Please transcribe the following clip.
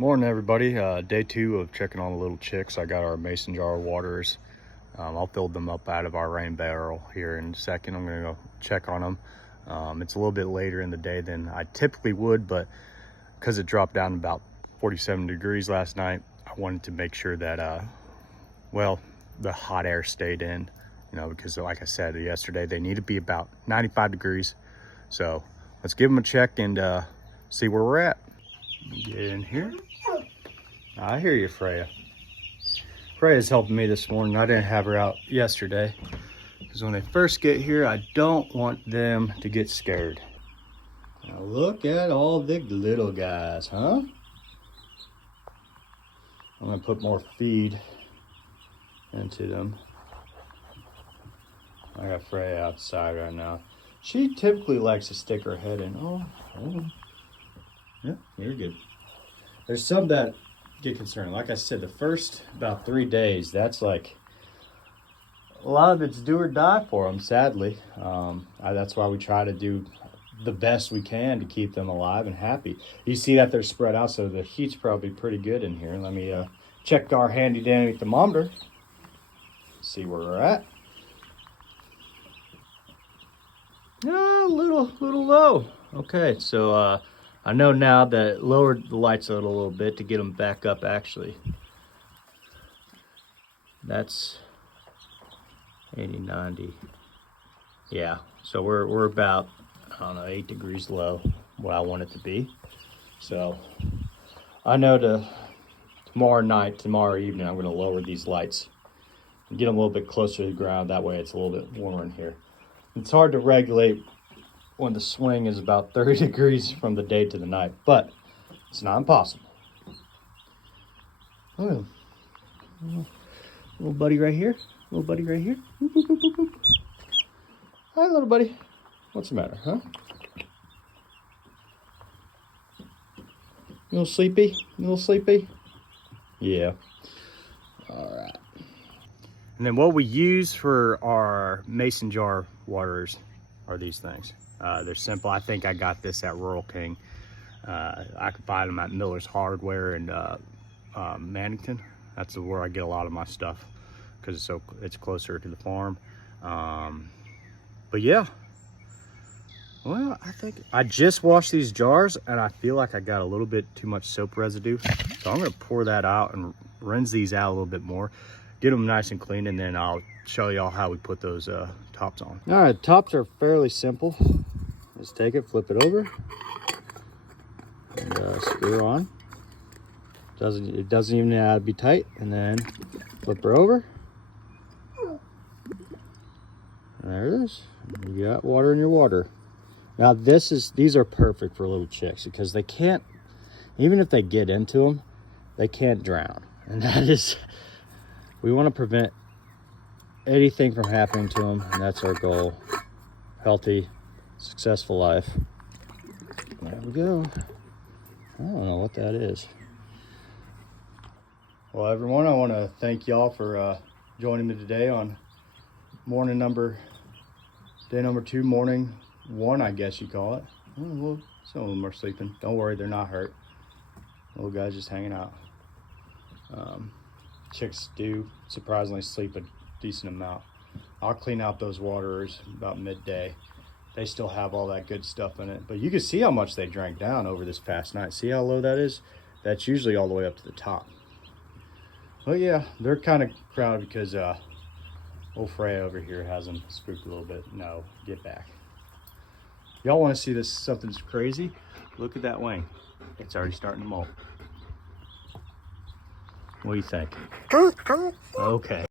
Morning everybody. Day 2 of checking on the little chicks. I got our mason jar waters. I'll fill them up out of our rain barrel here in a second. I'm gonna go check on them. It's a little bit later in the day than I typically would, but because it dropped down about 47 degrees last night, I wanted to make sure that well, the hot air stayed in, because like I said yesterday, they need to be about 95 degrees. So let's give them a check and see where we're at. Get in here. I hear you, Freya. Freya's helping me this morning. I didn't have her out yesterday because when they first get here, I don't want them to get scared. Now look at all the little guys, huh? I'm gonna put more feed into them. I got Freya outside right now. She typically likes to stick her head in. Oh. Yeah, you're good. There's some that get concerned. Like I said, the first about 3 days, that's like a lot of it's do or die for them, sadly. That's why we try to do the best we can to keep them alive and happy. You see that they're spread out, so the heat's probably pretty good in here. Let me check our handy dandy thermometer, see where we're at. A little low. Okay, so I know now that lowered the lights a little bit to get them back up. Actually, that's 80, 90. Yeah, so we're about, I don't know, 8 degrees low, what I want it to be. So I know tomorrow evening, I'm going to lower these lights and get them a little bit closer to the ground. That way it's a little bit warmer in here. It's hard to regulate when the swing is about 30 degrees from the day to the night, but it's not impossible. Oh, little buddy right here. Little buddy right here. Boop, boop, boop, boop, boop. Hi, little buddy. What's the matter, huh? You little sleepy? You little sleepy? Yeah. All right. And then what we use for our mason jar waters are these things. They're simple. I think I got this at Rural King. I could buy them at Miller's Hardware in Mannington. That's where I get a lot of my stuff because it's closer to the farm. But yeah, well, I think I just washed these jars and I feel like I got a little bit too much soap residue. So I'm gonna pour that out and rinse these out a little bit more, get them nice and clean, and then I'll show y'all how we put those tops on. All right, tops are fairly simple. Just take it, flip it over, and screw on. It doesn't even have to be tight, and then flip her over. And there it is. You got water in your water. Now these are perfect for little chicks because they can't, even if they get into them, they can't drown. And that is, we want to prevent anything from happening to them, and that's our goal. Healthy, successful life. There we go. I don't know what that is. Well, everyone, I want to thank y'all for joining me today on day number 2, morning 1, I guess you call it. Oh, well, some of them are sleeping. Don't worry, they're not hurt. Little guys just hanging out. Chicks do surprisingly sleep a decent amount. I'll clean out those waterers about midday. They still have all that good stuff in it, but you can see how much they drank down over this past night. See how low that is? That's usually all the way up to the top. But yeah, they're kind of crowded because old Freya over here has them spooked a little bit. No, get back. Y'all want to see this? Something's crazy. Look at that wing. It's already starting to molt. What do you think? Okay.